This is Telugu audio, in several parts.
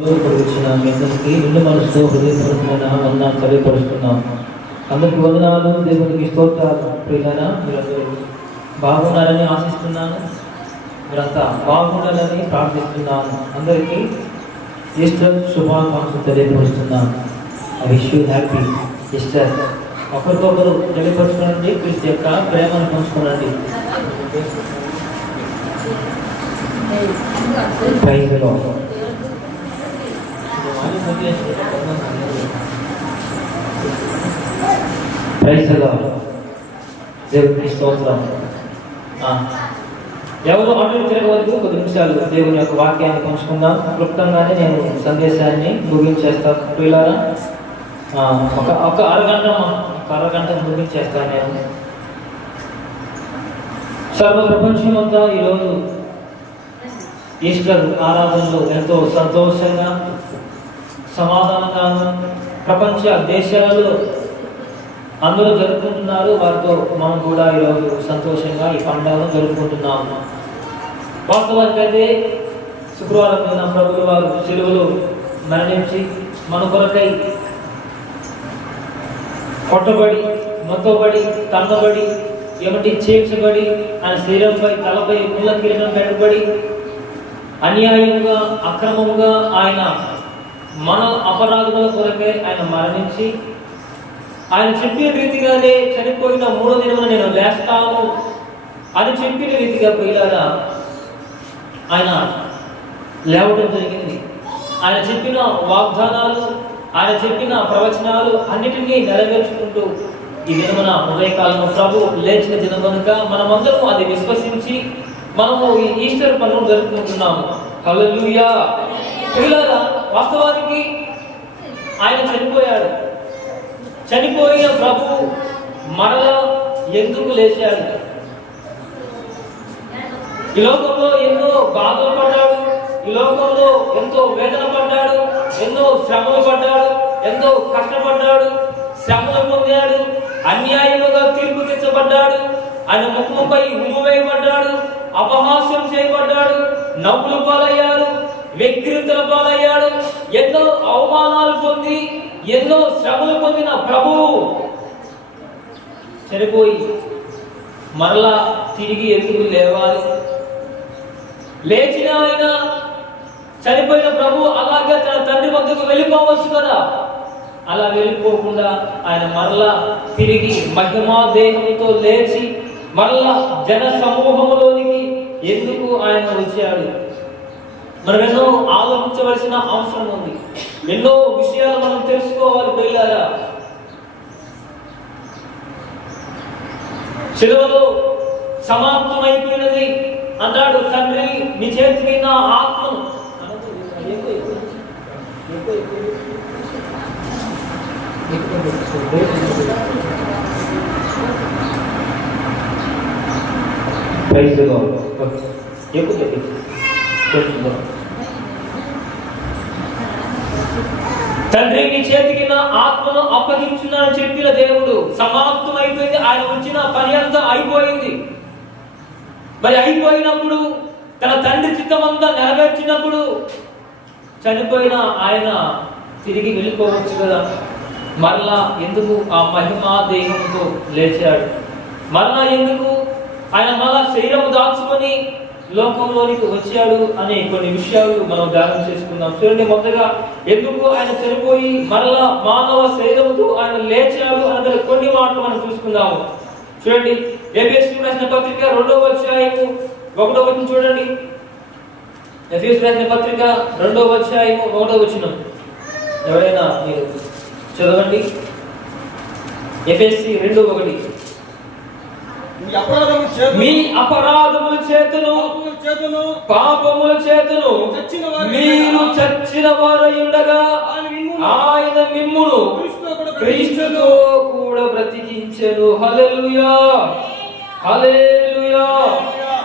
నిండు మనసుతో హృదయపూర్వకమైన వందనాలు తెలియపరుస్తున్నాం. అందుకు వందనాలు, దేవునికి స్తోత్రాలు. ప్రియులారా, మీరందరూ బాగున్నారని ఆశిస్తున్నాను. మీరంతా బాగుండాలని ప్రార్థిస్తున్నాను. అందరికీ ఈస్టర్ శుభాకాంక్షలు తెలియపరుస్తున్నాను. I wish you happy Easter. ఒకరికొకరు తెలియపరచుకోనండి, క్రీస్తు యొక్క ప్రేమను పంచుకోనండి. Praise the Lord. Praise the Lord. దేవునికి స్తోత్రం. ఎవరు అడ్డు తిరగవద్దు. కొద్ది నిమిషాలు దేవుని యొక్క వాక్యాన్ని పంచుకుందాం. క్లుప్తంగానే నేను సందేశాన్ని ముగించేస్తాను. ప్రియులారా, ఒక అరగంట ముగించేస్తాను నేను. సర్వ ప్రపంచం అంతా ఈరోజు ఈస్టర్ ఆరాధనలో ఎంతో సంతోషంగా, సమాధానంగా ప్రపంచ దేశాలలో అందరూ జరుపుకుంటున్నారు. వారితో మనం కూడా ఈరోజు సంతోషంగా ఈ పండుగను జరుపుకుంటున్నాము. వాస్తవానికి అయితే శుక్రవారం దిన ప్రభువు వారు సిలువలో మరణించి మన కొరకై కొట్టబడి, మొత్తబడి, తన్నబడి, చేర్చబడి, ఆయన శరీరంపై తలపై ముళ్ళ కిరీటం పెట్టబడి, అన్యాయంగా, అక్రమంగా ఆయన మన అపరాధముల కొరకే ఆయన మరణించి, ఆయన చెప్పిన రీతిగానే చనిపోయిన 3వ దినమున నేను లేస్తాను అని చెప్పిన రీతిగా ప్రియులారా ఆయన లేవడం జరిగింది. ఆయన చెప్పిన వాగ్దానాలు, ఆయన చెప్పిన ప్రవచనాలు అన్నిటినీ నెరవేర్చుకుంటూ ఈ దినమున ఉదయకాలము ప్రభు లేచిన దినం కనుక మనమందరం అది విశ్వసించి మనము ఈ ఈస్టర్ పండుగ జరుపుకుంటున్నాము. హల్లెలూయా. ప్రియులారా, వాస్తవానికి ఆయన చనిపోయాడు. చనిపోయిన ప్రభు మరలా ఎందుకు లేచాడు? ఈ లోకంలో ఎన్నో బాధలు పడ్డాడు, ఈ లోకంలో ఎంతో వేదన పడ్డాడు, ఎన్నో శ్రమలు పడ్డాడు, ఎంతో కష్టపడ్డాడు, శ్రమలు పొందాడు, అన్యాయముగా తీర్పు తెచ్చబడ్డాడు, ఆయన ముఖముపై ఉమ్ము వేయబడ్డాడు, అపహాస్యం చేయబడ్డాడు, నవ్వులు పాలయ్యాడు, వ్యక్తిగతల పాలయ్యాడు, ఎన్నో అవమానాలు పొంది, ఎన్నో శ్రమలు పొందిన ప్రభువు చనిపోయి మరలా తిరిగి ఎందుకు లేవాలి? లేచిన ఆయన చనిపోయిన ప్రభు అలాగే తన తండ్రి వద్దకు వెళ్ళిపోవచ్చు కదా. అలా వెళ్ళిపోకుండా ఆయన మరలా తిరిగి మహిమా దేహంతో లేచి మరలా జన సమూహములోనికి ఎందుకు ఆయన వచ్చాడు? మనం ఎన్నో ఆలోచించవలసిన అవసరం ఉంది. ఎన్నో విషయాలు మనం తెలుసుకోవాలి. ప్రియులారా, శిలువలో సమాప్తమైపోయినది అంటాడు. తండ్రి, నీ చేతికి నా ఆత్మను తండ్రి, నీ చేతికి నా ఆత్మను అప్పగించున్నానని చెప్పిన దేవుడు సమాప్తం అయిపోయింది. ఆయన వచ్చిన పని అంతా అయిపోయింది. మరి అయిపోయినప్పుడు, తన తండ్రి చిత్తమంతా నెరవేర్చినప్పుడు చనిపోయిన ఆయన తిరిగి వెళ్ళిపోవచ్చు కదా. మరలా ఎందుకు ఆ మహిమా దేహంతో లేచాడు? మరలా ఎందుకు ఆయన మరలా శరీరం దాచుకొని లోకంలోనికి వచ్చాడు అనే కొన్ని విషయాలు మనం ధ్యానం చేసుకుందాం. చూడండి, మొదటగా ఎందుకు ఆయన చనిపోయి మరలా మానవ శరీరంతో ఆయన లేచాడు అనే కొన్ని మాటలు మనం చూసుకుందాము. చూడండి, ఎఫెసీయులకు రాసిన పత్రిక 2వ అధ్యాయము 1వ వచనం చూడండి. ఎఫెసీయులకు రాసిన పత్రిక 2వ అధ్యాయము 1వ వచనం ఎవరైనా మీరు చదవండి. ఎఫెసీ 2:1. మీ అపరాధముల చేతను పాపముల చేతను మీరు చచ్చిన వారై ఉండగా ఆయన మిమ్మును క్రీస్తుతో కూడా బ్రతికించెను. హల్లెలూయా, హల్లెలూయా.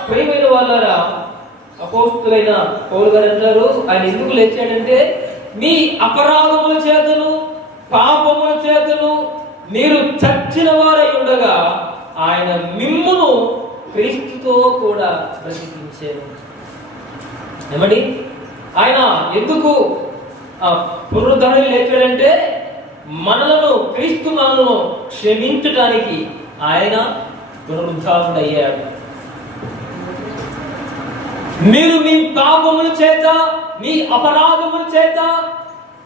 ప్రియమైన వాళ్ళారా, అపోస్తులైన పౌలు గారు అంటారు, ఆయన ఎందుకు లేచాడంటే మీ అపరాధముల చేతను పాపముల చేతను మీరు చచ్చిన వారై ఉండగా ఆయన మిమ్మును క్రీస్తుతో కూడా బ్రతికించారు. ఏమండి, ఆయన ఎందుకు పునరుద్ధరణ లేచాడంటే మనలను, క్రీస్తు మనలను క్షమించడానికి ఆయన పునరుద్ధారణ అయ్యాడు. మీరు మీ పాపముల చేత, మీ అపరాధముల చేత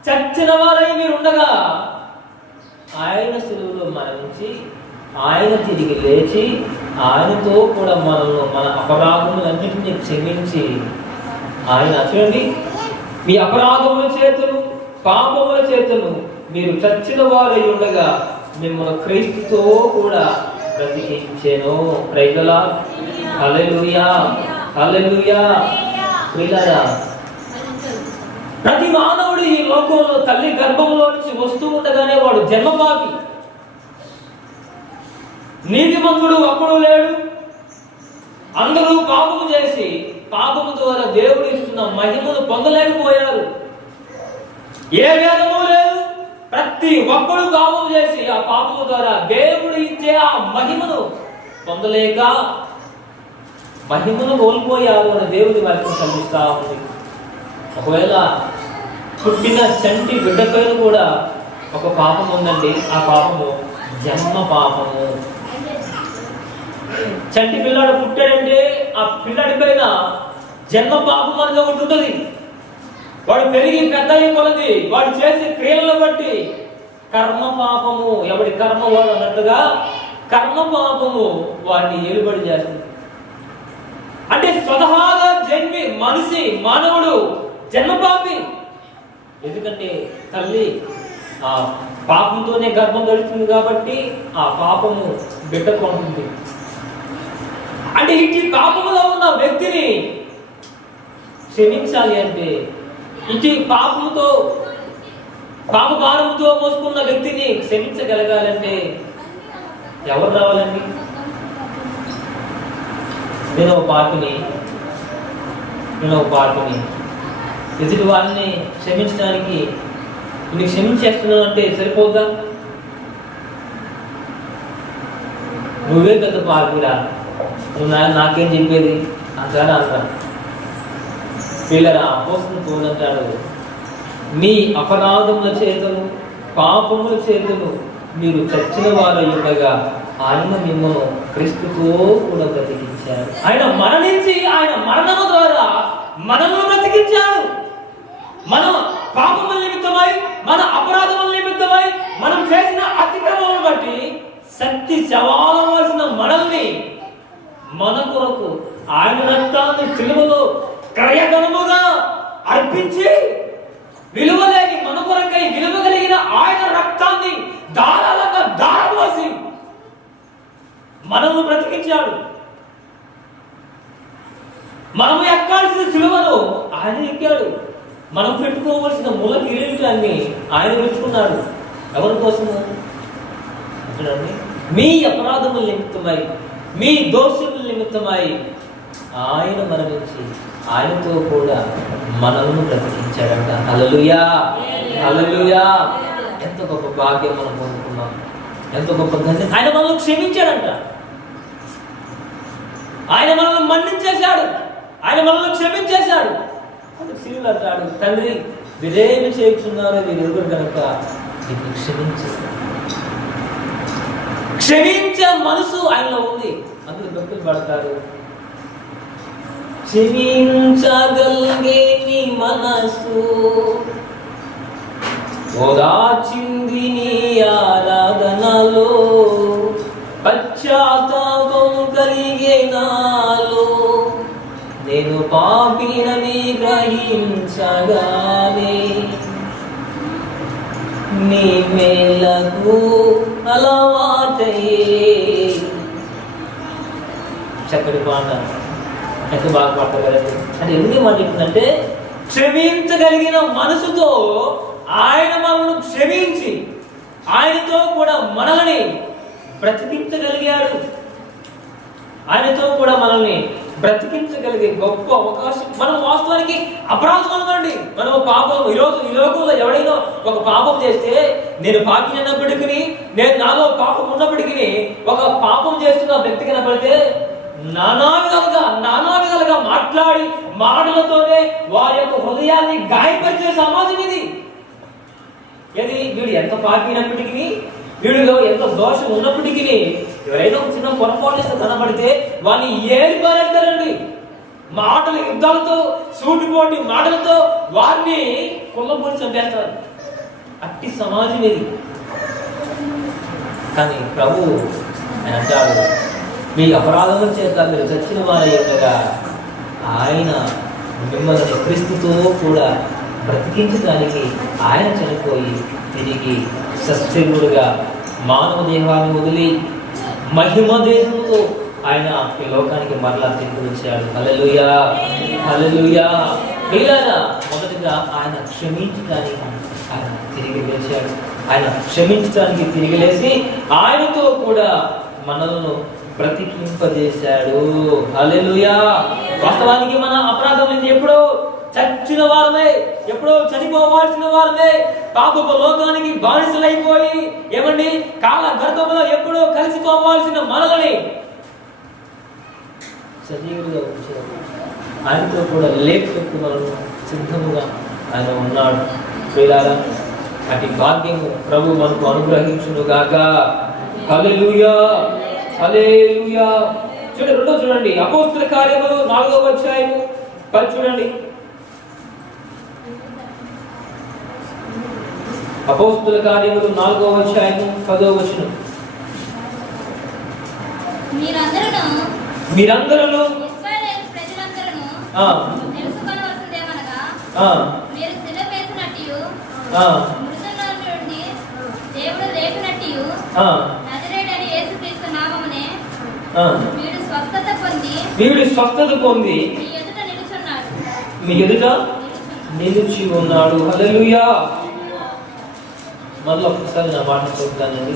చచ్చిన వారై మీరు ఉండగా ఆయన శిలువలో మరణించి ఆయన తిరిగి లేచి ఆయనతో కూడా మనల్ని, మన అపరాధములన్నింటినీ క్షమించి ఆయన చూడండి, మీ అపరాధముల చేతులు, పాపముల చేతులు మీరు చచ్చిన వారై ఉండగా మిమ్మల్ని క్రీస్తుతో కూడా బ్రతికించెను. ప్రైజలా, హల్లెలూయా, హల్లెలూయా. ప్రియులారా, ప్రతి మానవుడు ఈ లోకంలో తల్లి గర్భంలో నుంచి వస్తూ ఉండగానే వాడు జన్మపాపి. నీతిమంతుడు అప్పుడు లేడు. అందరూ పాపము చేసి పాపము ద్వారా దేవుడు ఇస్తున్న మహిమను పొందలేకపోయారు. ఏ వేదము లేదు. ప్రతి ఒక్కడు పాపం చేసి ఆ పాపము ద్వారా దేవుడు ఇచ్చే ఆ మహిమను పొందలేక మహిమను కోల్పోయారు అని దేవుడి వారికి కనిపిస్తా ఉంది. ఒకవేళ పుట్టిన చంటి బిడ్డ పైన కూడా ఒక పాపం ఉందండి. ఆ పాపము జన్మ పాపము. చంటి పిల్లాడు పుట్టాడంటే ఆ పిల్లాడి పైన జన్మ పాపం అనేది ఒకటి ఉంటుంది. వాడు పెరిగి పెద్ద అయ్యే కొలది వాడు చేసే క్రియలను బట్టి కర్మ పాపము, ఎవడి కర్మ వాడు అన్నట్టుగా కర్మ పాపము వాడిని ఏలుబడి చేస్తుంది. అంటే స్వతహాగా జన్మి మనిషి, మానవుడు జన్మపాపి. ఎందుకంటే తల్లి ఆ పాపంతోనే గర్భం ధరిస్తుంది కాబట్టి ఆ పాపము బిడ్డకు ఉంటుంది. అంటే ఇట్టి పాపములో ఉన్న వ్యక్తిని క్షమించాలి అంటే, ఇట్టి పాపముతో, పాప భారముతో మోసుకున్న వ్యక్తిని క్షమించగలగాలంటే ఎవరు రావాలండి? నేను ఒక పార్టీని ఎదుటి వారిని క్షమించడానికి నీకు క్షమించేస్తున్నావు అంటే సరిపోద్దా? నువ్వే పెద్ద పార్టీరా, నువ్వు నాకేం చెప్పేది అంటారా? అంటారు పిల్లరా. అపోస్తలుడు పౌలు అంటాడు, మీ అపరాధముల చేతను, పాపముల చేతను మీరు చచ్చిన వారు ఉండగా ఆయన మిమ్మల్ని క్రీస్తుతో కూడా బ్రతికించారు. ఆయన మరణించి, ఆయన మరణము ద్వారా మనల్ని బ్రతికించాడు. మన పాపముల నిమిత్తమై, మన అపరాధముల నిమిత్తమై, మనం చేసిన అతిక్రమములను బట్టి శక్తి శవాలవలసిన మనల్ని మన కొరకు ఆయన రక్తాన్ని సిలువలో క్రయధనముగా అర్పించి విలువలేని మన కొరకై విలువ కలిగిన ఆయన రక్తాన్ని ధారాళంగా దారపోసి మనల్ని బ్రతికించాడు. మనము ఎక్కాల్సిన సిలువను ఆయన ఎక్కాడు. మనం పెట్టుకోవలసిన మూల కిరీటాన్ని ఆయన పెట్టుకున్నాడు. ఎవరి కోసము? మీ అపరాధముల నిమిత్తమై, మీ దోషముల నిమిత్తమై ఆయన మరణించి ఆయనతో కూడా మనల్ని బ్రతికించాడంట. హల్లెలూయా, హల్లెలూయా. ఎంత గొప్ప భాగ్యం మనం పొందుకున్నాం, ఎంత గొప్ప ధన్యత. ఆయన మనల్ని క్షమించాడంట. ఆయన మనల్ని మన్నించేశాడు, ఆయన మనల్ని క్షమించేశాడు. శివుడు అంటాడు, తండ్రి వీరేమి చేస్తున్నారో వీరు ఎరుగురు కనుక వీరిని క్షమించే మనసు ఆయనలో ఉంది. అందరూ భక్తులు పడతారు. క్షమించగలిగే నీ మనసు ఓదాచింది నీ ఆరాధనలో, పశ్చాత్తాపం కలిగే నాలో, నేను పాపినని గ్రహించగానే నీ మేలకు అలవాటయ్యే. చక్కటి పాట, ఎంత బాగా పాడగలరు అంటే ఎందుకు మాట చెప్తుందంటే, క్షమించగలిగిన మనసుతో ఆయన మనల్ని క్షమించి ఆయనతో కూడా మనల్ని బ్రతికించగలిగాడు. ఆయనతో కూడా మనల్ని బ్రతికించగలిగే గొప్ప అవకాశం. మనం వాస్తవానికి అపరాధం అనమండి. మనం పాపం, ఈరోజు ఈ లోకంలో ఎవడైనా ఒక పాపం చేస్తే, నేను పాపి అన్నప్పటికీ, నేను నాలో పాపం ఉన్నప్పటికీ ఒక పాపం చేస్తున్న వ్యక్తి కనపడితే నానా విధాలుగా మాట్లాడి మాటలతోనే వారి యొక్క హృదయాన్ని గాయపరిచే సమాజం ఇది. ఏది వీడు ఎంత పాపినప్పటికీ, వీడిలో ఎంత దోషం ఉన్నప్పటికీ, ఎవరైనా ఒక చిన్న పొరపాటు కనబడితే వాడిని ఏది పారేస్తారండి. మాటల యుద్ధాలతో, సూటిపోటి మాటలతో వారిని కొల్లబోని చంపేస్తారు. అట్టి సమాజం ఇది. కానీ ప్రభు ఆయన అంటాడు, మీ అపరాధముల చేత మీరు చచ్చిన వారి యొక్క ఆయన మిమ్మల్ని క్రీస్తుతో కూడా బ్రతికించడానికి ఆయన చనిపోయి తిరిగి సశరీరుడుగా మానవ దేహాన్ని వదిలి మహిమ దేహంతో ఆయన ఈ లోకానికి మరలా తిరిగి వచ్చాడు. హల్లెలూయా, హల్లెలూయా. ప్రియులారా, మొదటిగా ఆయన క్షమించడానికి ఆయన తిరిగి లేచాడు. ఆయన క్షమించడానికి తిరిగి లేచి ఆయనతో కూడా మనలను బ్రతికింపజేశాడు. హల్లెలూయా. వాస్తవానికి మన అపరాధం నుంచి ఎప్పుడో చచ్చిన వారమే, ఎప్పుడో చనిపోవాల్సిన వారమే, పాపపు లోకానికి బానిసలైపోయి ఏమండి కాల గర్భంలో ఎప్పుడో కలిసిపోవాల్సిన మనల్ని సజీవులుగా ఉంచాడు. ఆయనతో కూడా లేఖకు మనం సిద్ధముగా ఆయన ఉన్నాడు. ప్రియులారా, అటు భాగ్యము ప్రభు మనకు అనుగ్రహించును గాక. హల్లెలూయా, హల్లెలూయా. చూడండి అపోస్తల కార్యములు 4వ అధ్యాయము చూడండి. అపోస్తల కార్యములు 4వ అధ్యాయము 10వ వచనం. మీరందరూ వీడు స్వస్థత పొంది మీ ఎదుట నిలిచి ఉన్నాడు. హల్లెలూయా. మళ్ళీ ఒక్కసారి నా మాట చూద్దానండి.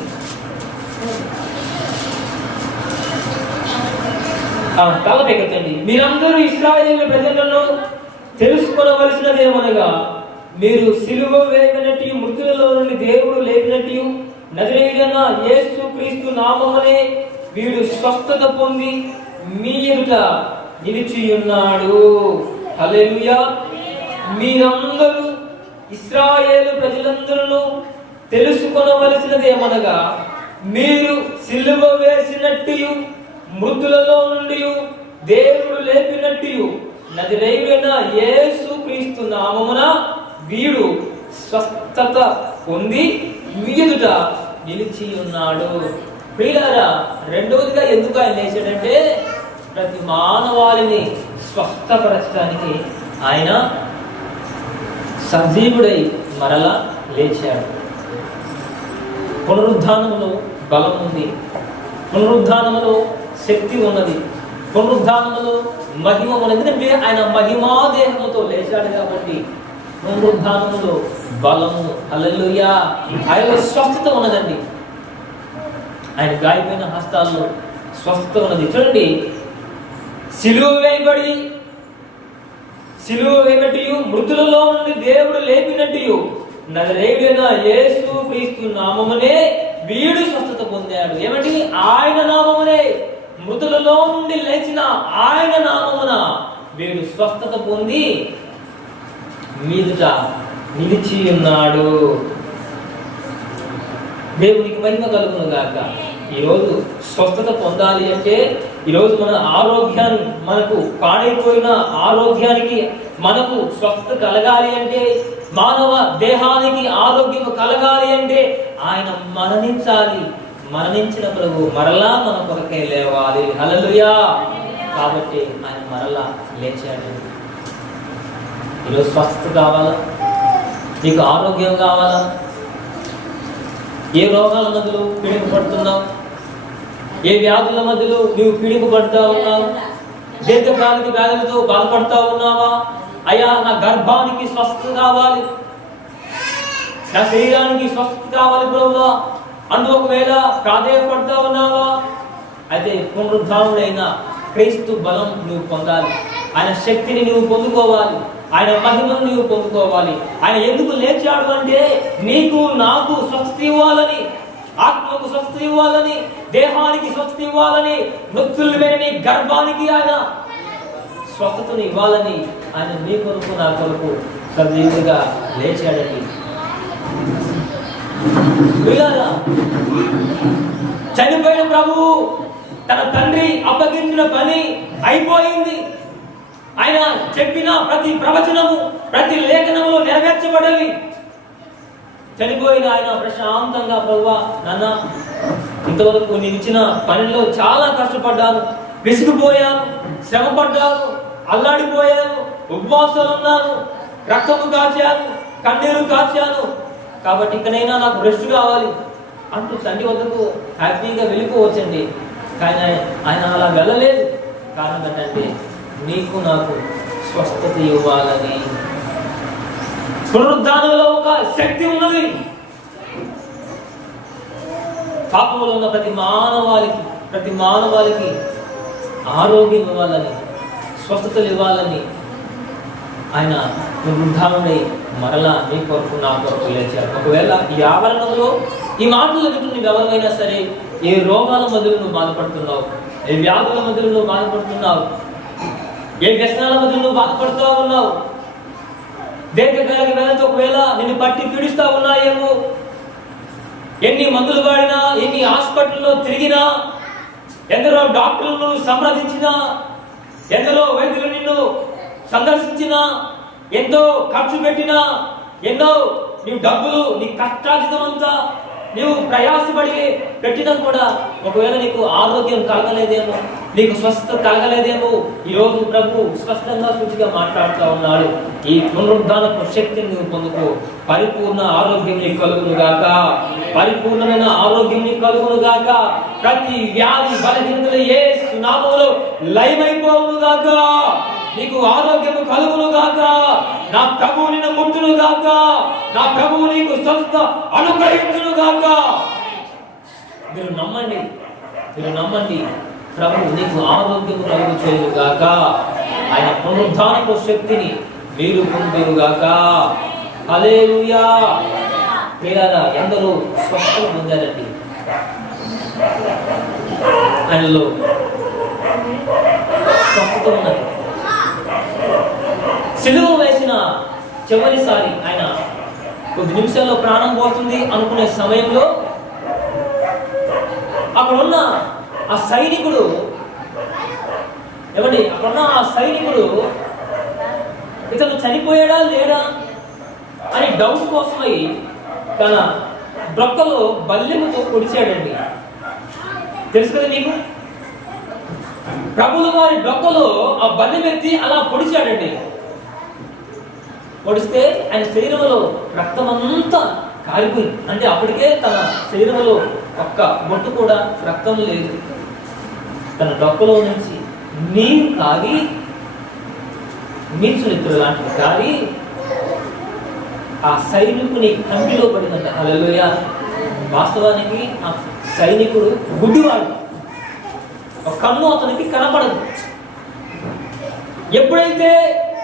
తలపెక్కతండి. మీరందరూ ఇశ్రాయేలు ప్రజలను తెలుసుకొనవలసినదేమనగా, మీరు సిలువ వేయబడినట్టు మృతులలో నుండి దేవుడు లేపినట్టు నజరేయుడైన యేసు క్రీస్తు నామమునే వీడు స్వస్థత పొంది మీ ఎదుట నిలిచి ఉన్నాడు. హల్లెలూయా. మీరందరూ ఇశ్రాయేలు ప్రజలందరూ తెలుసుకొనవలసినదేమనగా, మీరు సిలువ వేసినట్టు మృతులలో నుండి దేవుడు లేపినట్టు నజరేయుడైన యేసు క్రీస్తు నామమున వీడు స్వస్థత పొంది మీ ఎదుట నిలిచి ఉన్నాడు. ప్రియులారా, రెండవదిగా ఎందుకు ఆయన లేచాడంటే, ప్రతి మానవాళిని స్వస్థపరచడానికి ఆయన సజీవుడై మరలా లేచాడు. పునరుద్ధానములో బలం ఉంది, పునరుద్ధానములో శక్తి ఉన్నది, పునరుద్ధానములో మహిమ ఉన్నది. ఎందుకంటే ఆయన మహిమా దేహముతో లేచాడు కాబట్టి పునరుద్ధానములో బలము. హల్లెలూయా. ఆయనలో స్వస్థత ఉన్నదండి. ఆయన గాయపోయిన హస్తాల్లో స్వస్థత ఉన్నది. చూడండి, సిలువ వేయబడి మృతులలో నుండి దేవుడు లేపినట్టు నజరేయుడైన యేసు క్రీస్తు నామమునే వీడు స్వస్థత పొందాడు. ఏమండి? ఆయన నామమునే, మృతులలో నుండి లేచిన ఆయన నామమున వీడు స్వస్థత పొంది మీదుట నిలిచి ఉన్నాడు. దేవునికి మహిమ కలుగును గాక. ఈరోజు స్వస్థత పొందాలి అంటే, ఈరోజు మన ఆరోగ్యాన్ని, మనకు పాడైపోయిన ఆరోగ్యానికి మనకు స్వస్థత కలగాలి అంటే, మానవ దేహానికి ఆరోగ్యం కలగాలి అంటే ఆయన మరణించాలి. మరణించిన ప్రభు మరలా మన కొరకే లేవాలి. హల్లెలూయా. కాబట్టి ఆయన మరలా లేచాడు. ఈరోజు స్వస్థత కావాలా? నీకు ఆరోగ్యం కావాలా? ఏ రోగాల మధ్యలో పీడింపబడుతున్నావు? ఏ వ్యాధుల మధ్యలో నువ్వు పీడింపబడుతూ ఉన్నావు? దీర్ఘకాలిక వ్యాధులతో బాధపడతా ఉన్నావా? అయ్యా, నా గర్భానికి స్వస్థత కావాలి, నా శరీరానికి స్వస్థత కావాలి ప్రభువా అంటూ ఒకవేళ ప్రాధేయపడతా ఉన్నావా? అయితే పునరుద్ధానుడైన క్రీస్తు బలం నువ్వు పొందాలి. ఆయన శక్తిని నువ్వు పొందుకోవాలి. ఆయన మహిమను నువ్వు పొందుకోవాలి. ఆయన ఎందుకు లేచాడు అంటే, నీకు నాకు స్వస్థత ఇవ్వాలని, ఆత్మకు స్వస్థత ఇవ్వాలని, దేహానికి స్వస్థత ఇవ్వాలని, మృత్యులు లేని గర్భానికి ఆయన స్వస్థతను ఇవ్వాలని ఆయన నీ కొరకు నా కొరకు సజీవుడిగా లేచాడని చనిపోయిన ప్రభువు తన తండ్రి అప్పగించిన పని అయిపోయింది. ఆయన చెప్పిన ప్రతి ప్రవచనము, ప్రతి లేఖనములో నెరవేర్చబడాలి. చనిపోయిన ఆయన ప్రశాంతంగా, ప్రభువా నాన్న, ఇంతవరకు నేను ఇచ్చిన పనిలో చాలా కష్టపడ్డాను, విసిగిపోయాను, శ్రమపడ్డాను, అల్లాడిపోయాను, ఉపవాసాలు ఉన్నాను, రక్తము కాచాను, కన్నీరు కాచాను, కాబట్టి ఇకనైనా నాకు రెస్ట్ కావాలి అంటూ తండ్రి వద్దకు హ్యాపీగా వెళ్ళిపోవచ్చండి. కానీ ఆయన అలా వెళ్ళలేదు. కారణం ఏంటంటే నీకు నాకు స్వస్థత ఇవ్వాలని. పునరుద్ధానంలో ఒక శక్తి ఉన్నది. పాపంలో ఉన్న ప్రతి మానవాళికి ఆరోగ్యం ఇవ్వాలని, స్వస్థతలు ఇవ్వాలని ఆయన పునరుద్ధానుడై మరలా నీ కొరకు నా కొరకు లేచారు. ఒకవేళ ఈ ఆవరణంలో ఈ మాటలు వింటున్న ఎవరైనా సరే, ఏ రోగాల మధ్యలో నువ్వు బాధపడుతున్నావు, ఏ వ్యాధుల మధ్యలో నువ్వు బాధపడుతున్నావు, ఏ వ్యసనాల మధ్యలో నువ్వు బాధపడుతూ ఉన్నావు, దీర్ఘకాలిక వేళతో ఒకవేళ నిన్ను పట్టి పీడిస్తా ఉన్నాయేమో, ఎన్ని మందులు వాడినా, ఎన్ని హాస్పిటల్లో తిరిగినా, ఎందరో డాక్టర్లను సంప్రదించినా, ఎందరో వైద్యులు నిన్ను సందర్శించినా, ఎంతో ఖర్చు పెట్టినా, ఎన్నో నీ డబ్బులు, నీ కష్టార్జితమంతా నీవు ప్రయాసపడి పెట్టినా కూడా ఒకవేళ నీకు ఆరోగ్యం కలగలేదేమో, నీకు స్వస్థత కలగలేదేమో, ఈరోజు ప్రభు స్పష్టంగా సూచిగా మాట్లాడుతూ ఉన్నాడు. ఈ పునరుద్ధానపు శక్తిని నువ్వు పొందుకో. పరిపూర్ణ ఆరోగ్యం నీకు కలుగును గాక, పరిపూర్ణమైన ఆరోగ్యం నీకు కలుగును గాక. ప్రతి వ్యాధి బలహీనతలు యేసు నామములో లయమైపోవును గాక. నీకు ఆరోగ్యము కలుగును గాక. నా ప్రభువు నిన్ను ముట్టును గాక. నా ప్రభువు నీకు స్వస్థ అనుగ్రహించును గాక. మీరు నమ్మండి, ప్రభువు నీకు ఆరోగ్యము కలుగు చేయను గాక. ఆయన పునరుద్ధానపు శక్తిని మీరు పొందును గాక. హల్లెలూయా. ప్రియులారా, ఎందరో స్వస్థత పొందారండి. ఆయనలో స్వస్థత ఉన్నది. సిలువ వేసిన చివరిసారి ఆయన కొద్ది నిమిషాల్లో ప్రాణం పోతుంది అనుకునే సమయంలో అక్కడున్న ఆ సైనికుడు ఇతను చనిపోయాడా లేడా అని డౌట్ కోసమై తన బ్రొక్కలో బల్లెముతో పొడిచాడండి. తెలుసు కదా నీకు? ప్రభుల వారి డొక్కలో ఆ బల్లెమెత్తి అలా పొడిచాడండి. పొడిస్తే ఆయన శరీరంలో రక్తమంతా కారిపోయింది. అంటే అప్పటికే తన శరీరంలో ఒక్క బొట్టు కూడా రక్తం లేదు. తన డొక్కలో నుంచి నీరు కాగి, నీచునిత్తులు లాంటివి కాగి ఆ సైనికుని కంటిలో పడిందంట. హల్లెలూయా. వాస్తవానికి ఆ సైనికుడు గుడ్డివాడు, ఒక కన్ను అతనికి కనపడదు. ఎప్పుడైతే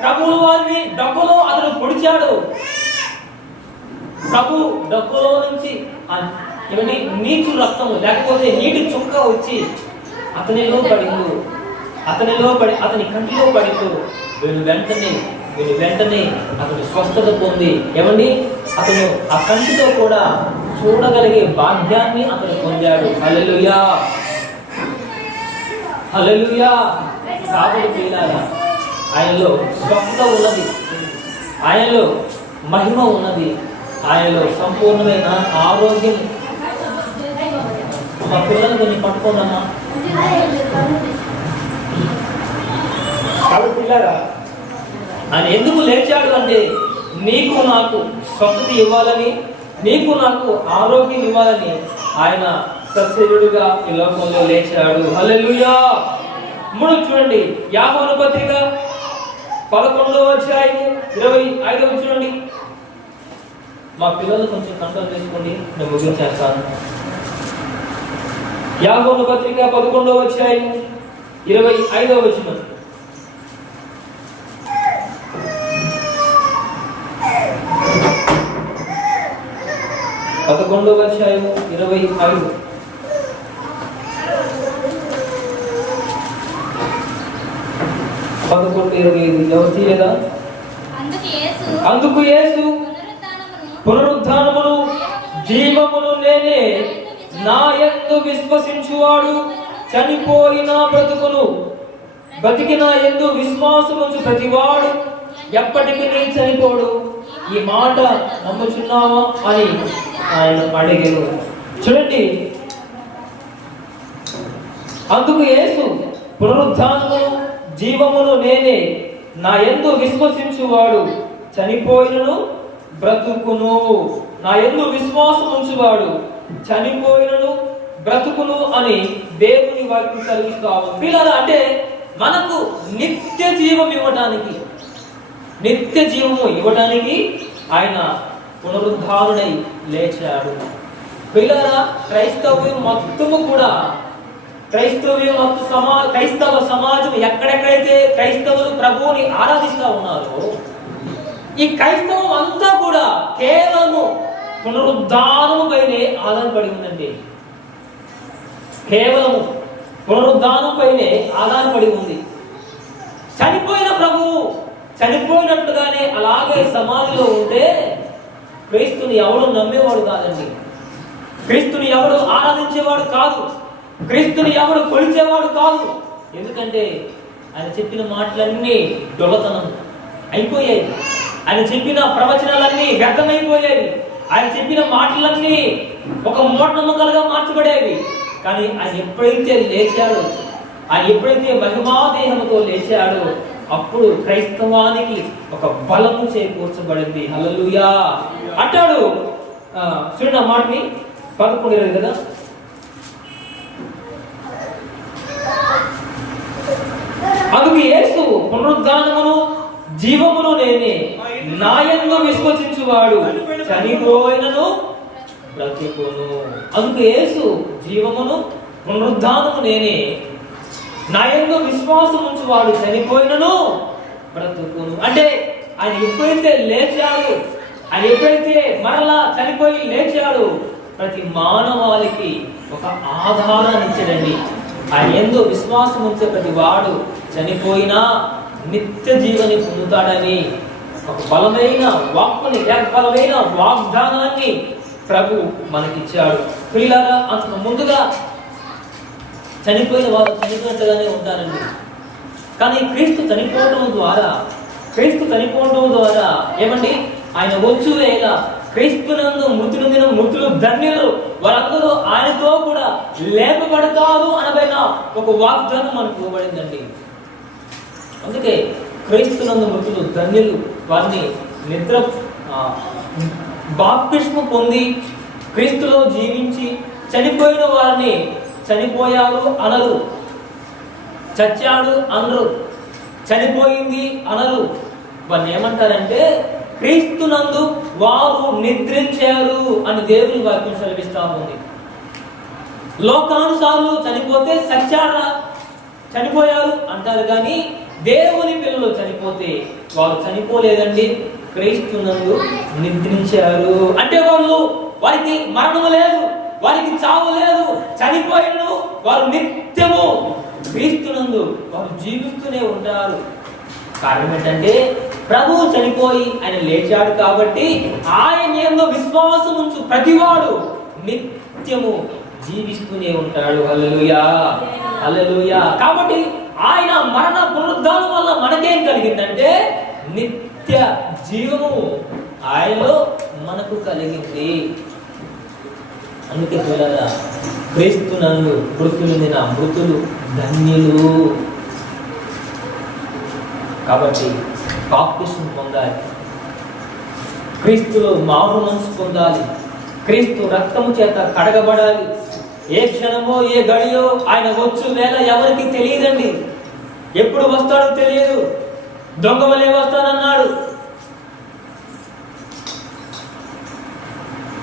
ప్రభువు వారిని డొక్కలో అతను పొడిచాడు, ప్రభు డొక్కలో నుంచి నీచు రక్తము లేకపోతే నీటి చుక్క వచ్చి అతనిలో పడి అతని కంటిలో పడిండు. వీళ్ళు వెంటనే అతను స్వస్థత పొంది అతను ఆ కంటితో కూడా చూడగలిగే భాగ్యాన్ని అతను పొందాడు. హల్లెలూయా, హల్లెలూయా. కాబట్టి ప్రియులారా, ఆయనలో స్వస్థత ఉన్నది, ఆయనలో మహిమ ఉన్నది, ఆయనలో సంపూర్ణమైన ఆరోగ్యం. మా పిల్లలు కొన్ని పట్టుకోనమ్మా. కాబట్టి పిల్లరా, ఆయన ఎందుకు లేచాడు అంటే నీకు నాకు స్వస్థత ఇవ్వాలని, నీకు నాకు ఆరోగ్యం ఇవ్వాలని ఆయన సశరీరుడుగా ఈ లోకంలో లేచాడు. హల్లెలూయా. చూడండి, యాకోబు పత్రిక 11వ అధ్యాయము 25వ చూడండి. మా పిల్లలు కొంచెం కంట్రోల్ చేసుకోండి, నేను ముగించేస్తాను. యాకోబు పత్రిక 11వ అధ్యాయము 25వ వచనం. పదకొండవ అధ్యాయము 25. ఎవరు తీయలేదా? అందుకు యేసు పునరుద్ధానమును జీవమును నేనే, నా యందు విశ్వసించువాడు చనిపోయిన బ్రతుకును, బతికిన యందు విశ్వాసముంచు ప్రతివాడు ఎప్పటికీ నేను చనిపోడు. ఈ మాట నమ్ముచున్నావా అని ఆయన అడిగారు. చూడండి, అందుకు యేసు, పునరుద్ధానమును జీవమును నేనే, నా యందు విశ్వసించువాడు చనిపోయినను బ్రతుకును. నా యందు విశ్వాసం ఉంచువాడు చనిపోయినను బ్రతుకును అని దేవుని వాక్యం సెలవిస్తా ఉంది. పిల్లలు, అంటే మనకు నిత్య జీవం ఇవ్వటానికి, నిత్య జీవము ఇవ్వటానికి ఆయన పునరుద్ధారుడై లేచాడు. పిల్లరా, క్రైస్తవ్యం మొత్తము కూడా, క్రైస్తవ సమాజం ఎక్కడెక్కడైతే క్రైస్తవులు ప్రభువుని ఆరాధిస్తా ఉన్నారో, ఈ క్రైస్తవం అంతా కూడా కేవలము పునరుద్ధానము పైనే ఆధారపడి ఉందండి. కేవలము పునరుద్ధానం పైనే ఆధారపడి ఉంది. చనిపోయిన ప్రభువు చనిపోయినట్టుగానే అలాగే సమాధిలో ఉంటే క్రీస్తుని ఎవడు నమ్మేవాడు కాదండి. క్రీస్తుని ఎవడు ఆరాధించేవాడు కాదు. క్రీస్తుని ఎవడు కొలిచేవాడు కాదు. ఎందుకంటే ఆయన చెప్పిన మాటలన్నీ దొంగతనం అయిపోయాయి. ఆయన చెప్పిన ప్రవచనాలన్నీ వ్యర్థమైపోయాయి. ఆయన చెప్పిన మాటలన్నీ ఒక మూఢనమ్మకాలుగా మార్చబడేవి. కానీ ఆయన ఎప్పుడైతే లేచాడో, ఆయన ఎప్పుడైతే మహిమాదేహంతో లేచాడో, అప్పుడు క్రైస్తవానికి ఒక బలము చేకూర్చబడింది. హల్లెలూయా అంటాడు. చూడండి ఆ మాటని 11 కదా. అందుకు యేసు, పునరుద్ధానమును జీవమును నేనే, నా యందు విశ్వసించువాడు చనిపోయినను బ్రతుకును. అందుకు యేసు, జీవమును పునరుద్ధానము నేనే, నా యందు విశ్వాసం ఉంచువాడు చనిపోయినను బ్రతుకును. అంటే ఆయన ఎప్పుడైతే లేచాడు, ఆయన ఎప్పుడైతే మరలా చనిపోయి లేచాడు, ప్రతి మానవాళికి ఒక ఆధారాన్ని ఇచ్చాడండి. ఆయన యందు విశ్వాసం ఉంచే ప్రతి వాడు చనిపోయినా నిత్య జీవని పొందుతాడని ఒక బలమైన వాక్కుని, బలమైన వాగ్దానాన్ని ప్రభు మనకిచ్చాడు. ప్రియులారా, అంతకు ముందుగా చనిపోయిన వారు చనిపోయినట్టుగానే ఉంటారండి. కానీ క్రీస్తు చనిపోవడం ద్వారా ఏమండి, ఆయన వచ్చు వేళ క్రీస్తునందు మృతులైన మృతులు ధన్యులు, వారందరూ ఆయనతో కూడా లేపబడతారు అనబడిన ఒక వాగ్దానం మనకు ఇవ్వబడిందండి. అందుకే క్రీస్తునందు మృతులు ధన్యులు, వారిని నిద్ర బాప్తిస్మం పొంది క్రీస్తులో జీవించి చనిపోయిన వారిని చనిపోయారు అనరు, చచ్చాడు అనరు, చనిపోయింది అనరు. వారిని ఏమంటారంటే క్రీస్తునందు వారు నిద్రించారు అని దేవుని వాక్యం సెలవిస్తా ఉంది. లోకానుసారులు చనిపోతే సచ్చారా, చనిపోయారు అంటారు. కానీ దేవుని పిల్లలు చనిపోతే వారు చనిపోలేదండి, క్రీస్తునందు నిద్రించారు. అంటే వారికి మరణము లేదు, వారికి చావు లేదు, చనిపోయినను వారు నిత్యము క్రీస్తునందు వారు జీవిస్తూనే ఉంటారు. కారణం ఏంటంటే ప్రభువు చనిపోయి ఆయన లేచాడు కాబట్టి ఆయన యందు విశ్వాసం ఉంచు ప్రతివాడు నిత్యము జీవిస్తూనే ఉంటాడు. హల్లెలూయా, హల్లెలూయా. కాబట్టి ఆయన మరణ పునరుద్ధానం వల్ల మనకేం కలిగిందంటే నిత్య జీవము ఆయనలో మనకు కలిగింది. అందుకే పిల్లల, క్రీస్తునందు మృతులు ధన్యులు. కాబట్టి బాప్తిస్మం పొందాలి, క్రీస్తులో మారు మనసు పొందాలి, క్రీస్తు రక్తము చేత కడగబడాలి. ఏ క్షణమో ఏ గడియో ఆయన వచ్చు వేళ ఎవరికి తెలియదండి. ఎప్పుడు వస్తాడో తెలియదు. దొంగ వలే వస్తానన్నాడు.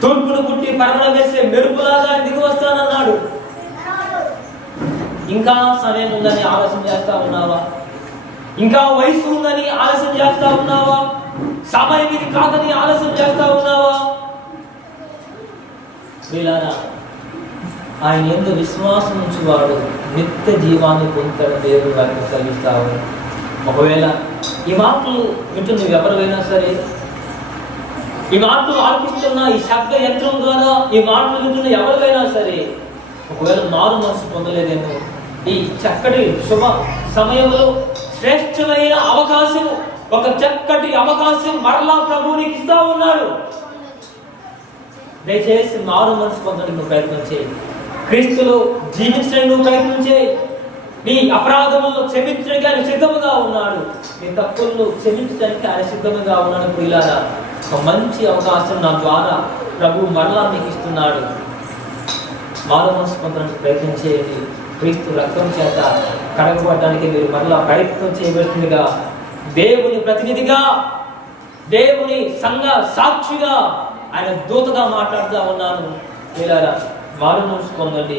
తూర్పును పుట్టి పరమణ వేసే మెరుపులాగా దిగి వస్తానన్నాడు. ఇంకా సమయం ఉందని ఆలస్యం చేస్తా ఉన్నావా? ఇంకా వయసు ఉందని ఆలస్యం చేస్తా ఉన్నావా? సమయం ఇది కాదని ఆలస్యం చేస్తా ఉన్నావా? వీళ్ళారా, ఆయన యందు విశ్వాసం ఉంచువాడు నిత్య జీవాన్ని పొందుతాడు దేవుడు వారికి కలిగిస్తావు. ఒకవేళ ఈ మాటలు వింటూ నువ్వు ఎవరైనా సరే ఈ మాటలు ఆలపిస్తున్న ఈ శబ్ద యంత్రం ద్వారా ఈ మాటలు వింటున్న ఎవరికైనా సరే ఒకవేళ మారు మనసు పొందలేదేమో, ఈ చక్కటి శుభ సమయంలో శ్రేష్టమైన అవకాశం, ఒక చక్కటి అవకాశం మరలా ప్రభువు నీకు ఇస్తా ఉన్నాడు. దయచేసి మారు మనసు పొందడానికి నువ్వు ప్రయత్నం చేయి. క్రీస్తులో జీవించడానికి నువ్వు ప్రయత్నం చేయి. నీ అపరాధములను క్షమించడానికి ఆయన సిద్ధముగా ఉన్నాడు. నీ తప్పులను క్షమించడానికి ఆయన సిద్ధముగా ఉన్నాడు. ప్రియులారా, ఒక మంచి అవకాశం నా ద్వారా ప్రభు మరలా మీకు ఇస్తున్నాడు. మారు మనసు పొందడానికి ప్రయత్నం చేయండి. క్రీస్తు రక్తం చేత కడగబడడానికి మీరు మరలా ప్రయత్నం చేయవలసిందిగా, దేవుని ప్రతినిధిగా, దేవుని సంఘ సాక్షిగా, ఆయన దూతగా మాట్లాడుతూ ఉన్నాను. ప్రియులారా, మారు మనసు పొందండి.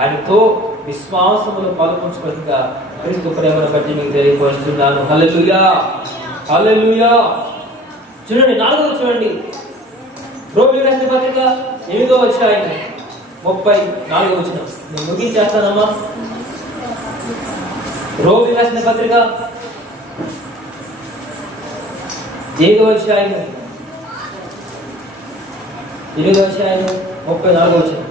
ఆయనతో విశ్వాసములు పాల్పంచుకోగా క్రీస్తు ప్రేమను బట్టి మీకు తెలియపరుస్తున్నాను. హల్లెలూయా, హల్లెలూయా. చూడండి, 4వ చూడండి, రోమిలికి రాసిన పత్రిక 8వ అధ్యాయం 34వ వచనం. నేను ముగించేస్తానమ్మా. రోమిలికి రాసిన పత్రిక 8వ అధ్యాయం 34వ వచనం.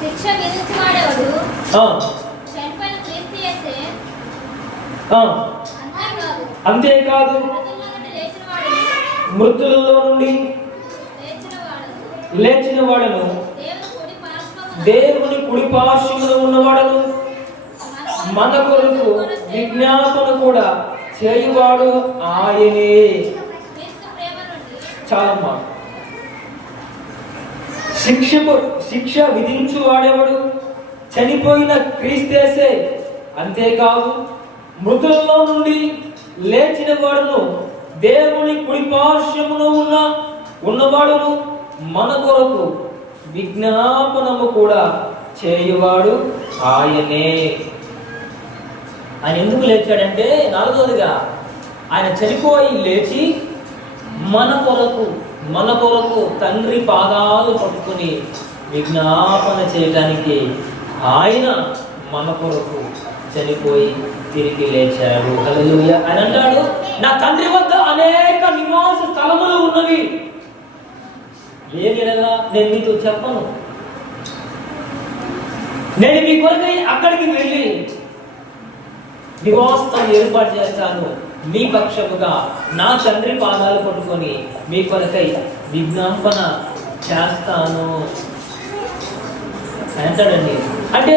శిక్ష విధించువాడెవడు? చనిపోయిన క్రీస్తు యేసే. అంతేకాదు మృతులలో నుండి లేచిన వాడను, దేవుని కుడి పార్శ్వమున ఉన్నవాడను, మన కొరకు విజ్ఞాపన కూడా చేయువాడు ఆయనే. చాలమ్మా. శిక్ష విధించువాడెవడు? చనిపోయిన క్రీస్తేసే. అంతేకాదు మృతులలో నుండి లేచిన వాడును, దేవుని కుడి పార్శ్వమున ఉన్నవాడును, మన కొరకు విజ్ఞాపనము కూడా చేయువాడు ఆయనే. ఆయన ఎందుకు లేచాడంటే, 4వదిగా ఆయన చనిపోయి లేచి మన కొరకు తండ్రి పాదాలు పట్టుకుని విజ్ఞాపన చేయడానికి ఆయన మన కొరకు చనిపోయి తిరిగి లేచాడు. హల్లెలూయా. ఆయన అంటాడు, నా తండ్రి వద్ద అనేక నివాస స్థలములు ఉన్నవి, ఏదైనా నేను మీతో చెప్పను. నేను మీ కొరకై అక్కడికి వెళ్ళి నివాసం ఏర్పాటు చేస్తాను. మీ పక్షముగా నా తండ్రి పాదాలు పట్టుకొని మీ కొరకై విజ్ఞాపన చేస్తాను అంటాడండి. అంటే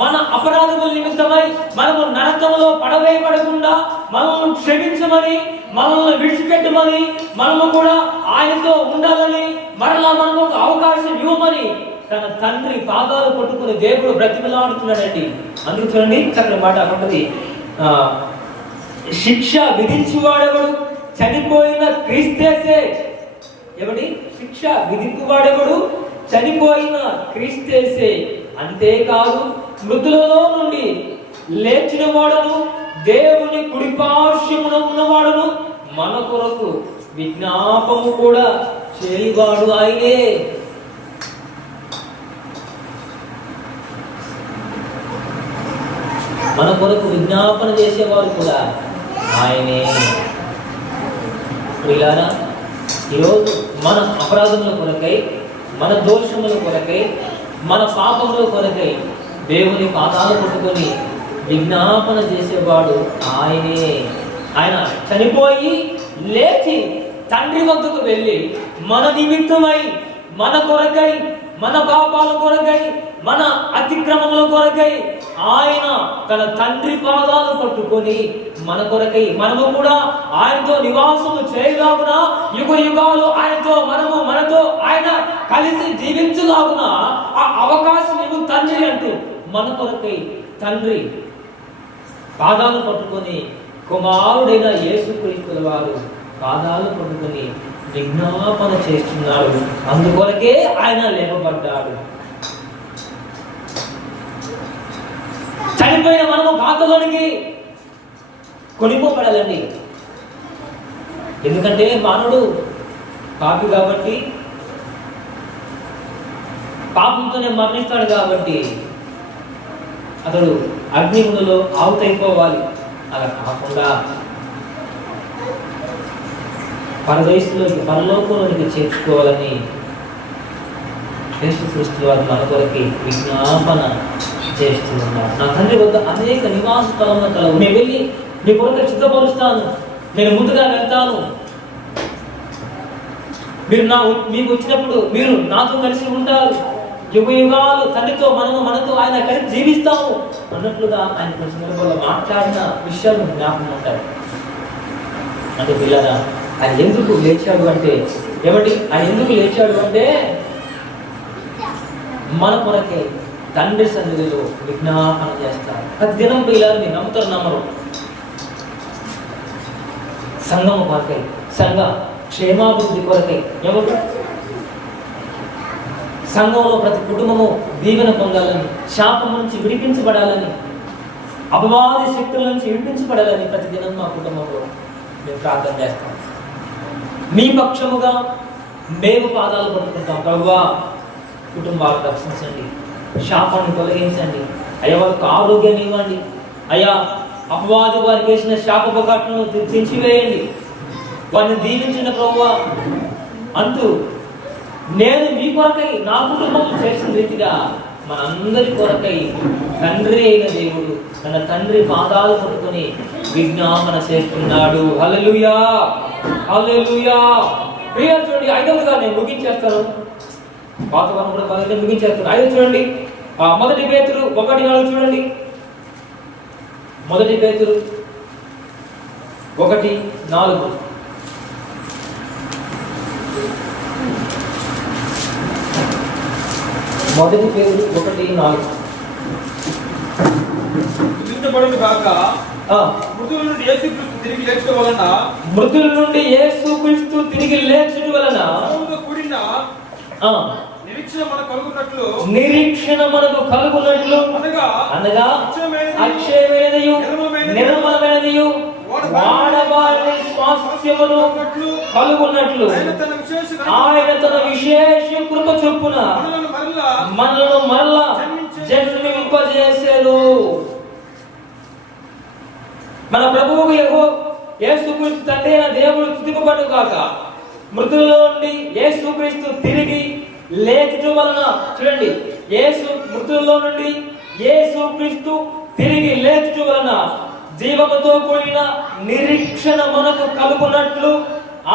మన అపరాధముల నిమిత్తమై మనము నరకములో పడవేయబడకుండా మనల్ని క్షమించమని, మనల్ని విడిచిపెట్టమని, మనము కూడా ఆయనతో ఉండాలని, మరలా మనకు ఒక అవకాశం ఇవ్వమని తన తండ్రి పాదాలు పట్టుకుని దేవుడు బ్రతిమలాడుతున్నాడండి. అందుకు చూడండి, చక్కని మాట ఉంటుంది, శిక్ష విధించువాడెవడు? చనిపోయిన క్రీస్తేసే. ఎవడి శిక్ష విధించువాడెవడు? చనిపోయిన క్రీస్తేసే. అంతేకాదు మృతులలో నుండి లేచిన వాడను, దేవుని కుడి పార్శ్వమున ఉన్నవాడను, మన కొరకు విజ్ఞాపము కూడా చేయువాడు ఆయనే. మన కొరకు విజ్ఞాపన చేసేవాడు కూడా ఆయనే. ప్రియులారా, ఈరోజు మన అపరాధముల కొరకై, మన దోషముల కొరకై, మన పాపముల కొరకై దేవుని పాదాలు పట్టుకొని విజ్ఞాపన చేసేవాడు ఆయనే. ఆయన చనిపోయి లేచి తండ్రి వద్దకు వెళ్ళి మన నిమిత్తమై, మన కొరకై, మన పాపాల కొరకై, మన అతిక్రమముల కొరకై ఆయన తన తండ్రి పాదాలు పట్టుకొని మన కొరకై మనము కూడా ఆయనతో నివాసము చేయలాగున, యుగ యుగాలు ఆయనతో మనతో ఆయన కలిసి జీవించలాగున ఆ అవకాశం ఇవ్వు తండ్రి అంటూ మన కొరకై తండ్రి పాదాలు పట్టుకొని కుమారుడైన యేసుక్రీస్తు వారు పాదాలు పట్టుకొని విజ్ఞాపన చేస్తున్నాడు. అందుకొరకే ఆయన లేపబడ్డాడు. చనిపోయిన మనము పాతలోనికి కొనిపోబడాలండి. ఎందుకంటే మానవుడు పాపి కాబట్టి, పాపంతోనే మరణిస్తాడు కాబట్టి అతడు అగ్నిగుండంలో ఆహుతైపోవాలి. అలా కాకుండా పరదేశంలోకి పరలోకంలోనికి చేర్చుకోవాలని యేసు క్రీస్తు వారు మన కొరకి విజ్ఞాపన చేస్తూ ఉన్నారు. నా తండ్రి వద్ద అనేక నివాస స్థలంలో కలవు, నేను వెళ్ళి మీ కొరకు సిద్ధపరుస్తాను, నేను ముందుగా వెళ్తాను, మీరు మీకు వచ్చినప్పుడు మీరు నాతో కలిసి ఉంటారు, యుగ యుగాలు తండ్రితో మనతో ఆయన కలిసి జీవిస్తాము అన్నట్లుగా ఆయన కొన్ని సందర్భాల్లో మాట్లాడిన విషయాలు జ్ఞాపకం ఉంటాయి. అంటే పిల్లరా, ఆయన ఎందుకు లేచాడు అంటే ఆయన ఎందుకు లేచాడు అంటే మన కొరకే తండ్రి సన్నిధిలో విజ్ఞాపన చేస్తారు. ప్రతి దినం పిల్లల్ని నమ్ముతారు నమ్మరు, సంఘము కొరకై, సంఘ క్షేమాభివృద్ధి కొరకై, ఎవరు సంఘంలో ప్రతి కుటుంబము దీవెన పొందాలని, శాపం నుంచి విడిపించబడాలని, అపవాది శక్తుల నుంచి విడిపించబడాలని ప్రతి దినం మా కుటుంబంలో మేము ప్రార్థన చేస్తాం. మీ పక్షముగా మేము పాదాలు పట్టుకుంటాం. ప్రభువా, కుటుంబాలు రక్షించండి, శాపాన్ని తొలగించండి, అయ్యా వారికి ఆరోగ్యాన్ని ఇవ్వండి, అయ్యా అపవాది వారికి వేసిన శాపకట్లను తెంచివేయండి, వారిని దీవించిన ప్రభువా అంటూ నేను మీ కొరకై నా కుటుంబం చేసిన రీతిగా మనందరి కొరకై తండ్రి అయిన దేవుడు తన తండ్రి పాదాలు పట్టుకొని విజ్ఞాపన చేస్తున్నాడు. హల్లెలూయా, హల్లెలూయా. ప్రియులు చూడండి, ఐదవదిగా నేను ముగించేస్తాను, పాతకాలం కూడా పదవి ముగించేస్తాను. ఐదు చూడండి, 1 పేతురు 1:4 చూడండి. 1 పేతురు 1:4. మొదటి పేరు 1:4. మృతుల నుండి యేసుక్రీస్తు తిరిగి లేచుట వలన కూడిన నిరీక్షణ మనకు కలుగునట్లు అనగా అక్షయమైనదియు నిర్మలమైనదియు వాడవారి స్వాస్థ్యమును కలుగునట్లు ఆయన తన విశేష కృప చొప్పున మనలను మరలా జన్మింపజేసెను. మన ప్రభువు యేసుక్రీస్తు తండ్రి అయిన దేవుడు స్తుతింపబడును గాక. మృతుల్లో నుండి యేసుక్రీస్తు తిరిగి లేచుట వలన, చూడండి, మృతుల్లో నుండి యేసుక్రీస్తు తిరిగి లేచుట వలన జీవముతో కూడిన నిరీక్షణ మనకు కలుగునట్లు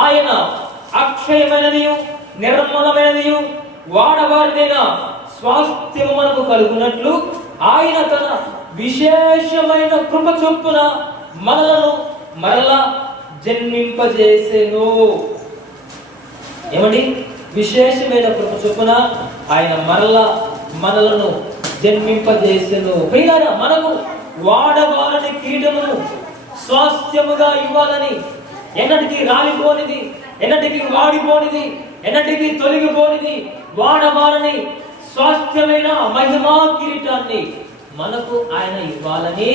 ఆయన అక్షయమైనదియు నిర్మలమైనదియు వాడవారిదైన స్వాస్థ్యము మనకు కలుగునట్లు ఆయన తన విశేషమైన కృప చొప్పున మనలను మరలా జన్మింపజేసెను. ఏమండి? విశేషమైన కృప చొప్పున ఆయన మరలా మనలను జన్మింపజేసెను. ప్రియులారా, మనకు వాడవాలని కిరీటమును స్వాస్థ్యముగా ఇవ్వాలని, ఎన్నటికీ రాలిపోనిది, ఎన్నటికీ వాడిపోనిది, ఎన్నటికీ తొలగిపోనిది వాడవాలని స్వాస్థ్యమైన మహిమా కిరీటాన్ని మనకు ఆయన ఇవ్వాలని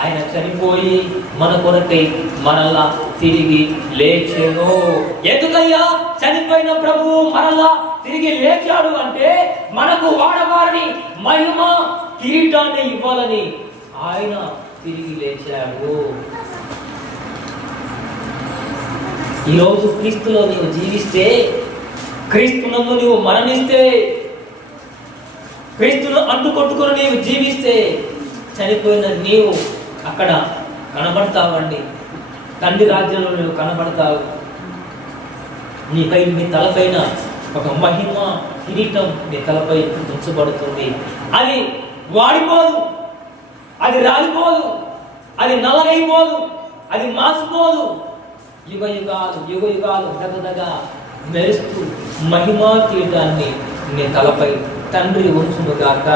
ఆయన చనిపోయి మన కొరకై మరలా తిరిగి లేచెను. ఎందుకయ్యా చనిపోయిన ప్రభువు మరలా తిరిగి లేచాడు అంటే మనకు వాడవారిని మహిమ కిరీటాన్ని ఇవ్వాలని ఆయన తిరిగి లేచాడు. ఈరోజు క్రీస్తులో నీవు జీవిస్తే, క్రీస్తునందు నీవు మరణిస్తే, క్రీస్తును అంటుకొట్టుకుని నీవు జీవిస్తే, చనిపోయిన నీవు అక్కడ కనబడతావండి. తండ్రి రాజ్యంలో నువ్వు కనబడతావు. నీ తలపైన ఒక మహిమ కిరీటం నీ తలపై ఉంచబడుతుంది. అది వాడిపోదు, అది రాలిపోదు, అది నల్లగైపోదు, అది మాసిపోదు. యుగ యుగాలు దగదగా మెరుస్తూ మహిమా కిరీటాన్ని నీ తలపై తండ్రి ఉంచునుగాక.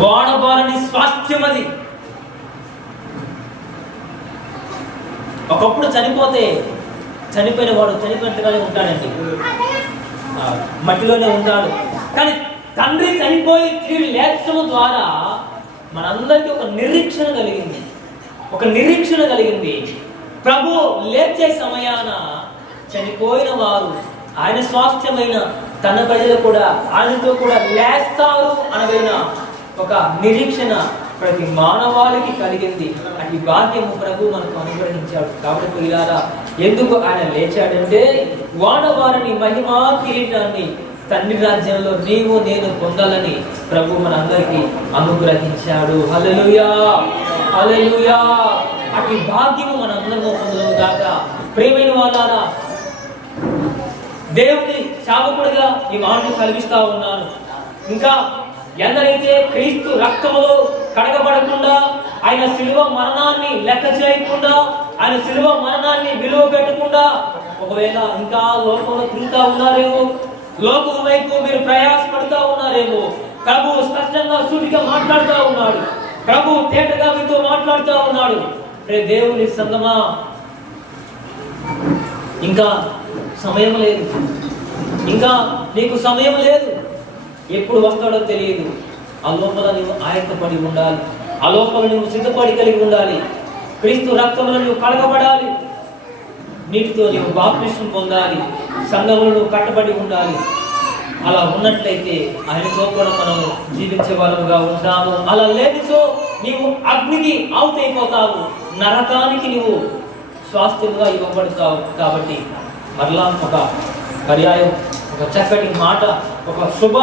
వాడబారని స్వాస్థ్యం అది. ఒకప్పుడు చనిపోతే చనిపోయిన వాడు చనిపోయినట్టుగానే ఉంటాడండి, మట్టిలోనే ఉంటాడు. కానీ తండ్రి చనిపోయి తిరిగి లేచడం ద్వారా మనందరికీ ఒక నిరీక్షణ కలిగింది. ప్రభు లేచే సమయాన చనిపోయిన వారు ఆయన స్వాస్థ్యమైన తన ప్రజలు కూడా ఆయనతో కూడా లేస్తారు అనగైన ఒక నిరీక్షణ ప్రతి మానవాళికి కలిగింది. ఈ భాగ్యము ప్రభు మనకు అనుగ్రహించాడు. కాబట్టి ప్రియులారా, ఎందుకు ఆయన లేచాడంటే వానవారిని మహిమా కిరీటాన్ని తండ్రి రాజ్యంలో నీవు నేను పొందాలని ప్రభు మన అందరికీ అనుగ్రహించాడు. హల్లెలూయా, హల్లెలూయా. అటు భాగ్యము మన అందరిలో పొందడం గాక. ప్రియమైన వాళ్ళారా, దేవుని సేవకుడిగా ఈ మాటలు కలిగిస్తా ఉన్నాను. ఇంకా ఎందరైతే క్రీస్తు రక్తములో కడగబడకుండా, ఆయన శిలువ మరణాన్ని లెక్క చేయకుండా, ఆయన శిలువ మరణాన్ని విలువ పెట్టకుండా ఒకవేళ ఇంకా లోకంలో తిరుగుతా ఉన్నారేమో, లోకం వైపు మీరు ప్రయాసపడుతూ ఉన్నారేమో, ప్రభు స్పష్టంగా సూటిగా మాట్లాడుతూ ఉన్నాడు. ప్రభు తేటగా మీతో మాట్లాడుతూ ఉన్నాడు. రే దేవుని సంగమా, ఇంకా సమయం లేదు, ఇంకా నీకు సమయం లేదు. ఎప్పుడు వస్తాడో తెలియదు. ఆ లోపల నువ్వు ఆయత్తపడి ఉండాలి. ఆ లోపల నువ్వు సిద్ధపడి కలిగి ఉండాలి. క్రీస్తు రక్తంలో నువ్వు కడగబడాలి. నీటితో నువ్వు బాప్తిస్మం పొందాలి. సంఘములో నువ్వు కట్టబడి ఉండాలి. అలా ఉన్నట్లయితే ఆయనతో కూడా మనము జీవించే వాళ్ళముగా ఉంటాము. అలా లేనిచో నీవు అగ్నికి ఆవుతైపోతావు, నరకానికి నువ్వు స్వాస్థ్యంగా ఇవ్వబడతావు. కాబట్టి మరలా ఒక పర్యాయం, ఒక చక్కటి మాట, ఒక శుభ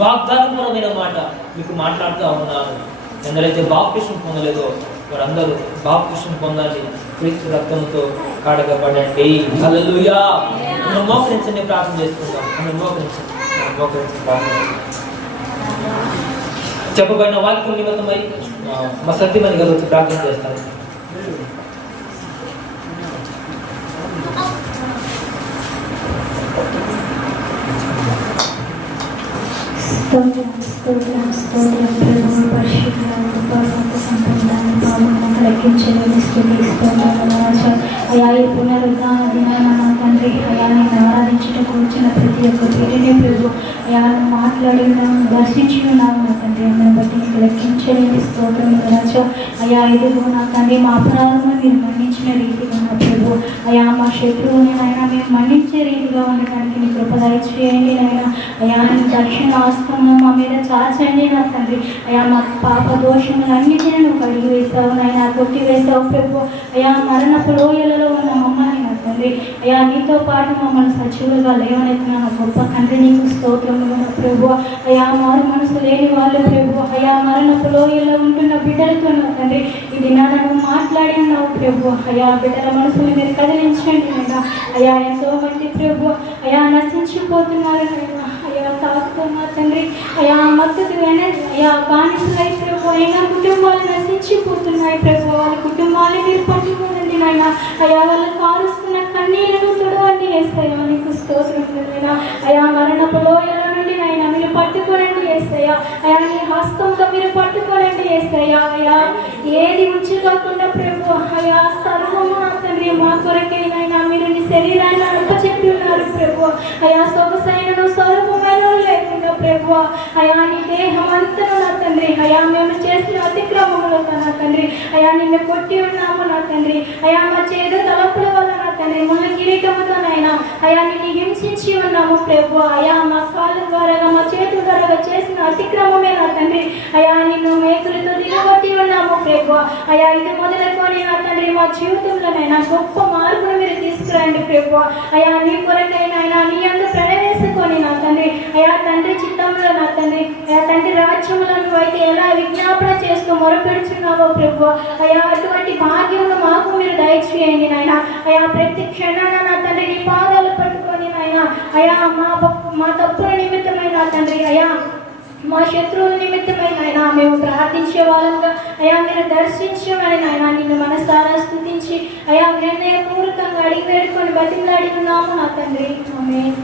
వాగ్దానపరమైన మాట మీకు మాట్లాడుతూ ఉన్నాను. ఎందరైతే బాప్తిస్మం పొందలేదో వారందరూ బాప్తిస్మం పొందాలి. క్రీస్తు రక్తంతో కడగబడండి. హల్లెలూయా. మనం మోకరించండి, ప్రార్థన చేసుకుందాం. మనం మోకరించండి ప్రార్థన. చెప్పబడిన వాక్యం నిమిత్తమై మా సత్యమని గారు వచ్చి ప్రార్థన చేస్తారు. అయా ఈ పునరుద్ధాన దినాన నా తండ్రి, అయా నేను ఆరాధించటకు వచ్చిన ప్రతి ఒక్క పేరునే ప్రభు అయా మాట్లాడిన దర్శించున్నాను నా తండ్రి. అమ్మని బట్టి నీకు లెక్కించలేని స్తోత్రం రాజా. అయా ఇదిగో నా తండ్రి, మా అపరాధము మీరు మన్నించిన రీతిగా నా ప్రభు అయా మా శత్రువుని అయినా మేము మన్నించే రీతిగా ఉండటానికి నీ కృప దయచేయండి నాయన. అయా నీ దక్షిణ ఆస్తము మా మీద చాచండి నా తండ్రి. అయా మా పాప దోషములన్నిటినీ నువ్వు కడిగి వేసావు నాయన, కొట్టి వేసావు ప్రభు. అయా మరణపు లోయలలో ఉన్న మమ్మల్ని నా తండ్రి, అయా నీతో పాటు మమ్మల్ని సజీవులుగా లేవనెత్తిన గొప్ప తండ్రి నీకు స్తోత్రములు నా ప్రభు. అయా మారు మనసు లేని వాళ్ళు ప్రభు, అయా మరణపు లోయల్లో ఉంటున్న బిడ్డలతో నా తండ్రి ఈ దినాలను మాట్లాడి ఉన్నావు ప్రభు. అయా బిడ్డల మనసుని మీరు కదిలించండి నాయన. అయా ఎంతో మంది ప్రభు అయా నశించిపోతున్నారు నాయన. అయా తాకుతున్నా తండ్రి, అయా మత్తుకు అయా బానిసలై ప్రభు అయినా కుటుంబాలు నశించిపోతున్నాయి ప్రభు. వాళ్ళ కుటుంబాలు మీరు పట్టుకోనండి నాయన. అయా వాళ్ళ కారుస్తున్న కన్నీళ్లను తుడవండి యేసయ్యా, నీకు స్తోత్రం నాయన. అయా మరణపు లోయల నుండి నాయన మీరు పట్టుకోనండి యేసయ్యా. అయా నీ హస్తంతో మీరు పట్టుకోనండి యేసయ్యా. అయా ఏది ఉంచుకోకుండా ప్రభు అయా సర్వము నా తండ్రి మా కొరకేనైనా మీరు నీ శరీరాన్ని అప్పచెప్పి ఉన్నారు ప్రభు. అయా సొగసైనను స్వరూపమైన లేకుండా ప్రభు అయా నీ దేహం అంతా నా తండ్రి అయా మేము చేసిన అతిక్రమములో నా తండ్రి అయా నిన్ను కొట్టి ఉన్నాము నా తండ్రి. అయా మా చేదు తలపుల వల్ల నా తండ్రి మన కిరీటముతోనైనా అయా నిన్ను హింసించి ఉన్నాము ప్రభు. అయా మా కాళ్ళ ద్వారా మా చేతుల ద్వారా చేసిన అతిక్రమమే నా తండ్రి అయా నిన్ను మేకులతో దిగబట్టి ఉన్నాము ప్రభు. అయా ఇది మొదలుకొని నా తండ్రి మా జీవితంలోనైనా గొప్ప మార్పును మీరు తీసుకురండి ప్రభు. అయా నీ కొరకైనా నీ అందు ప్రణవేసుకొని నా తండ్రి అయా తండ్రి చిత్తంలో నా తండ్రి అయా తండ్రి రాజ్యంలో నువ్వైతే ఎలా విజ్ఞాపన చేస్తూ మొరపెడుచున్నావో ప్రభు అయా అటువంటి భాగ్యమును మాకు మీరు దయచేయండి నాయన. అయా ప్రతి క్షణాన నా తండ్రి నీ పాదాలు పట్టుకొని నాయన అయా మా తప్పుల నిమిత్తమైన తండ్రి అయా మా శత్రువుల నిమిత్తమైన ఆయన మేము ప్రార్థించే వాళ్ళంగా అయా మీరు దర్శించమని నాయన నిన్ను మనసారా స్తుతించి అయా నిర్ణయపూర్వకంగా అడిగి వేడుకొని బతిమలాడి ఉన్నాము నా తండ్రి. ఆమేన్.